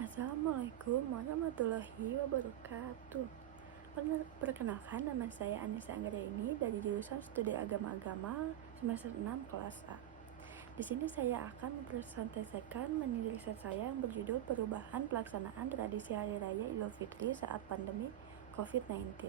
Assalamualaikum warahmatullahi wabarakatuh. Perkenalkan, nama saya Anissa Anggraini dari jurusan Studi Agama-Agama semester 6 kelas A. Di sini saya akan mempresentasikan mini riset saya yang berjudul Perubahan Pelaksanaan Tradisi Hari Raya Idul Fitri saat Pandemi COVID-19.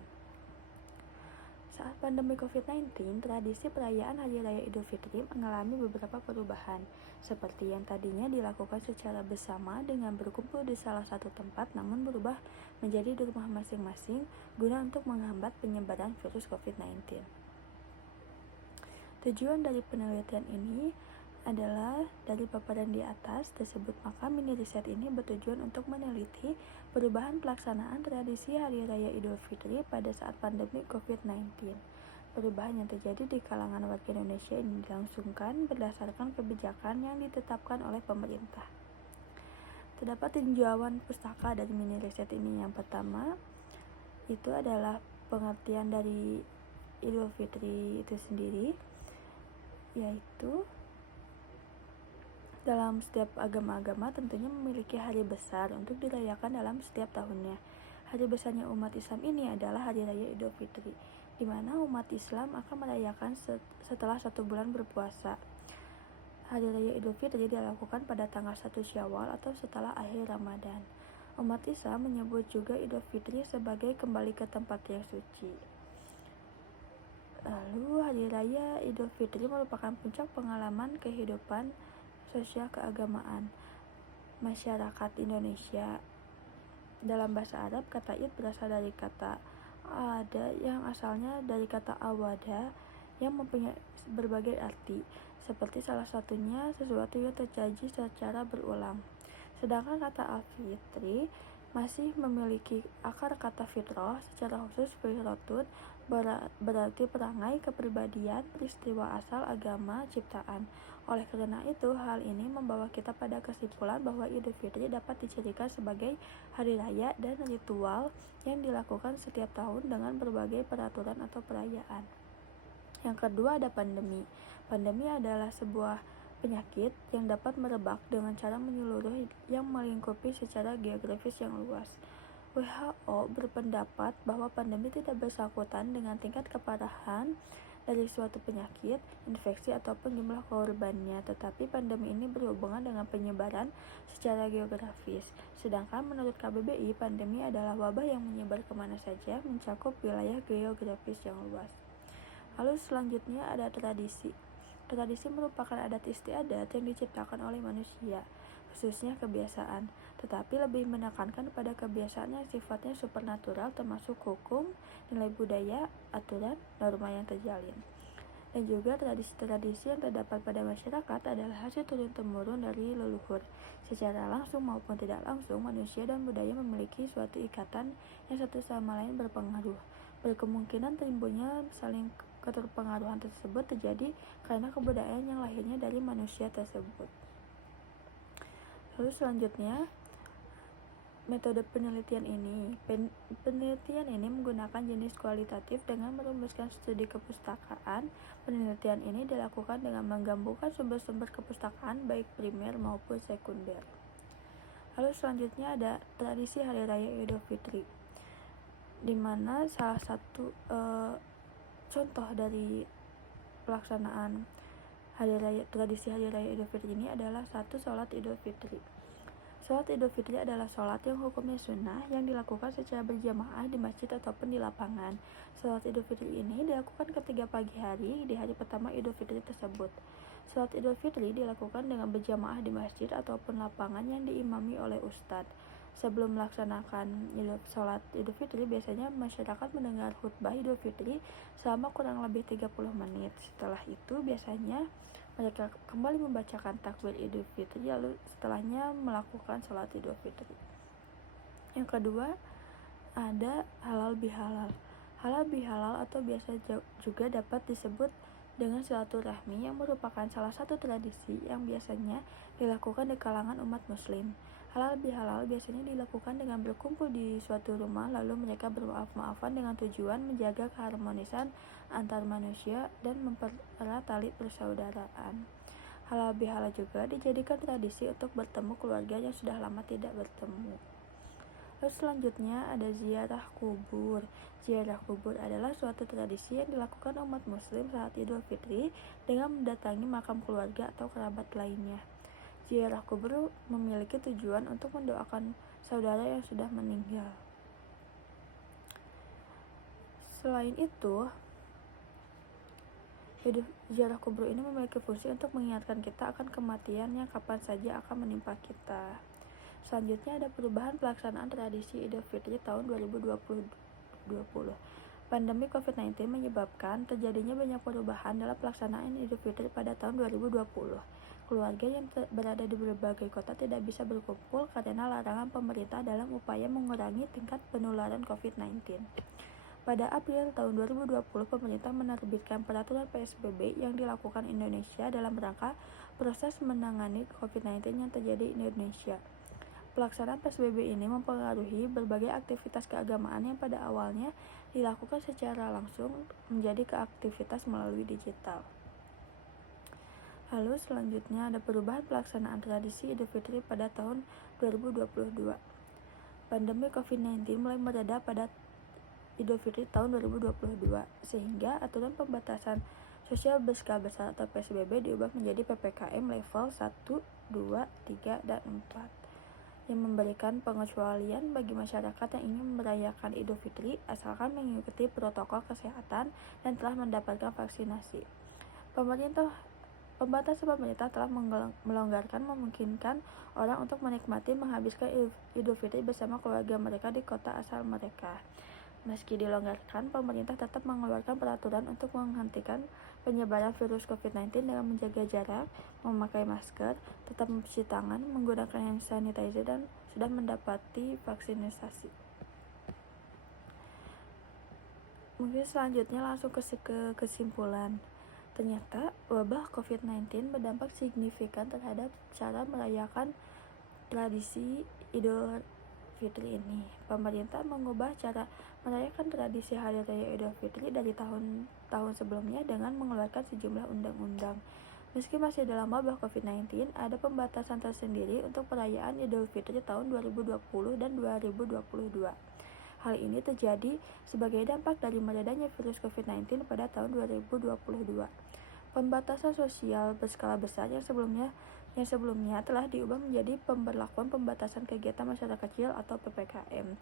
Saat pandemi COVID-19, tradisi perayaan Hari Raya Idul Fitri mengalami beberapa perubahan, seperti yang tadinya dilakukan secara bersama dengan berkumpul di salah satu tempat, namun berubah menjadi di rumah masing-masing guna untuk menghambat penyebaran virus COVID-19. Tujuan dari penelitian ini adalah dari paparan di atas tersebut, maka mini riset ini bertujuan untuk meneliti perubahan pelaksanaan tradisi Hari Raya Idul Fitri pada saat pandemi COVID-19. Perubahan yang terjadi di kalangan warga Indonesia ini dilangsungkan berdasarkan kebijakan yang ditetapkan oleh pemerintah. Terdapat tinjauan pustaka dari mini riset ini. Yang pertama, itu adalah pengertian dari Idul Fitri itu sendiri, yaitu dalam setiap agama-agama tentunya memiliki hari besar untuk dirayakan dalam setiap tahunnya. Hari besarnya umat Islam ini adalah Hari Raya Idul Fitri, di mana umat Islam akan merayakan setelah 1 bulan berpuasa. Hari Raya Idul Fitri dilakukan pada tanggal 1 Syawal atau setelah akhir Ramadan. Umat Islam menyebut juga Idul Fitri sebagai kembali ke tempat yang suci. Lalu Hari Raya Idul Fitri merupakan puncak pengalaman kehidupan sosial keagamaan masyarakat Indonesia. Dalam bahasa Arab, kata Id berasal dari kata ada yang asalnya dari kata awada yang mempunyai berbagai arti, seperti salah satunya sesuatu yang terjadi secara berulang. Sedangkan kata al-fitri masih memiliki akar kata fitrah, secara khusus fitrotun berarti perangai, kepribadian, peristiwa asal, agama, ciptaan. Oleh karena itu, hal ini membawa kita pada kesimpulan bahwa Idul Fitri dapat dicirikan sebagai hari raya dan ritual yang dilakukan setiap tahun dengan berbagai peraturan atau perayaan. Yang kedua ada pandemi. Pandemi adalah sebuah penyakit yang dapat merebak dengan cara menyeluruh yang melingkupi secara geografis yang luas. WHO berpendapat bahwa pandemi tidak bersangkutan dengan tingkat keparahan dari suatu penyakit, infeksi, ataupun jumlah korbannya, tetapi pandemi ini berhubungan dengan penyebaran secara geografis. Sedangkan menurut KBBI, pandemi adalah wabah yang menyebar kemana saja, mencakup wilayah geografis yang luas. Lalu selanjutnya ada tradisi. Tradisi merupakan adat istiadat yang diciptakan oleh manusia, khususnya kebiasaan, tetapi lebih menekankan pada kebiasaan yang sifatnya supernatural, termasuk hukum, nilai budaya, aturan, norma yang terjalin. Dan juga tradisi-tradisi yang terdapat pada masyarakat adalah hasil turun-temurun dari leluhur. Secara langsung maupun tidak langsung, manusia dan budaya memiliki suatu ikatan yang satu sama lain berpengaruh. Berkemungkinan timbulnya saling keterpengaruhan tersebut terjadi karena kebudayaan yang lahirnya dari manusia tersebut. Lalu selanjutnya, metode penelitian ini menggunakan jenis kualitatif dengan merumuskan studi kepustakaan. Penelitian ini dilakukan dengan menggabungkan sumber-sumber kepustakaan baik primer maupun sekunder. Lalu selanjutnya ada tradisi Hari Raya Idul Fitri, di mana salah satu contoh dari pelaksanaan tradisi Hari Raya Idul Fitri ini adalah sholat Idul Fitri. Sholat Idul Fitri adalah sholat yang hukumnya sunnah yang dilakukan secara berjamaah di masjid ataupun di lapangan. Sholat Idul Fitri ini dilakukan ketika pagi hari di hari pertama Idul Fitri tersebut. Sholat Idul Fitri dilakukan dengan berjamaah di masjid ataupun lapangan yang diimami oleh ustadz. Sebelum melaksanakan sholat Idul Fitri, biasanya masyarakat mendengar khutbah Idul Fitri selama kurang lebih 30 menit. Setelah itu biasanya mereka kembali membacakan takbir Idul Fitri, lalu setelahnya melakukan sholat Idul Fitri. Yang kedua ada halal bihalal. Halal bihalal atau biasa juga dapat disebut dengan silaturahmi, yang merupakan salah satu tradisi yang biasanya dilakukan di kalangan umat muslim. Halal bihalal biasanya dilakukan dengan berkumpul di suatu rumah, lalu mereka bermaaf-maafan dengan tujuan menjaga keharmonisan antar manusia dan mempererat tali persaudaraan. Halal bihalal juga dijadikan tradisi untuk bertemu keluarga yang sudah lama tidak bertemu. Lalu selanjutnya ada ziarah kubur. Ziarah kubur adalah suatu tradisi yang dilakukan umat muslim saat Idul Fitri dengan mendatangi makam keluarga atau kerabat lainnya. Ziarah kubur memiliki tujuan untuk mendoakan saudara yang sudah meninggal. Selain itu, ziarah kubur ini memiliki fungsi untuk mengingatkan kita akan kematian yang kapan saja akan menimpa kita. Selanjutnya ada perubahan pelaksanaan tradisi Idul Fitri tahun 2020. Pandemi COVID-19 menyebabkan terjadinya banyak perubahan dalam pelaksanaan Idul Fitri pada tahun 2020. Keluarga yang berada di berbagai kota tidak bisa berkumpul karena larangan pemerintah dalam upaya mengurangi tingkat penularan COVID-19. Pada April tahun 2020, pemerintah menerbitkan peraturan PSBB yang dilakukan Indonesia dalam rangka proses menangani COVID-19 yang terjadi di Indonesia. Pelaksanaan PSBB ini mempengaruhi berbagai aktivitas keagamaan yang pada awalnya dilakukan secara langsung menjadi ke aktivitas melalui digital. Lalu selanjutnya ada perubahan pelaksanaan tradisi Idul Fitri pada tahun 2022. Pandemi COVID-19 mulai mereda pada Idul Fitri tahun 2022, sehingga aturan pembatasan sosial berskala besar atau PSBB diubah menjadi PPKM level 1, 2, 3, dan 4. Yang memberikan pengecualian bagi masyarakat yang ingin merayakan Idul Fitri asalkan mengikuti protokol kesehatan dan telah mendapatkan vaksinasi. Pembatasan pemerintah telah melonggarkan memungkinkan orang untuk menikmati menghabiskan Idul Fitri bersama keluarga mereka di kota asal mereka. Meski dilonggarkan, pemerintah tetap mengeluarkan peraturan untuk menghentikan penyebaran virus COVID-19 dengan menjaga jarak, memakai masker, tetap mencuci tangan, menggunakan hand sanitizer, dan sudah mendapati vaksinasi. Mungkin selanjutnya langsung ke kesimpulan. Ternyata wabah COVID-19 berdampak signifikan terhadap cara merayakan tradisi Idul Fitri ini. Pemerintah mengubah cara merayakan tradisi Hari Raya Idul Fitri dari tahun-tahun sebelumnya dengan mengeluarkan sejumlah undang-undang. Meski masih dalam wabah COVID-19, ada pembatasan tersendiri untuk perayaan Idul Fitri tahun 2020 dan 2022. Hal ini terjadi sebagai dampak dari meredanya virus COVID-19 pada tahun 2022. Pembatasan sosial berskala besar yang sebelumnya telah diubah menjadi pemberlakuan pembatasan kegiatan masyarakat kecil atau PPKM.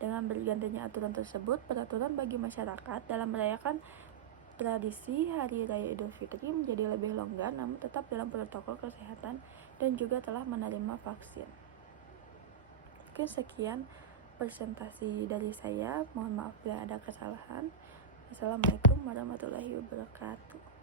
Dengan bergantinya aturan tersebut, peraturan bagi masyarakat dalam merayakan tradisi Hari Raya Idul Fitri menjadi lebih longgar namun tetap dalam protokol kesehatan dan juga telah menerima vaksin. Mungkin sekian presentasi dari saya. Mohon maaf bila ada kesalahan. Assalamualaikum warahmatullahi wabarakatuh.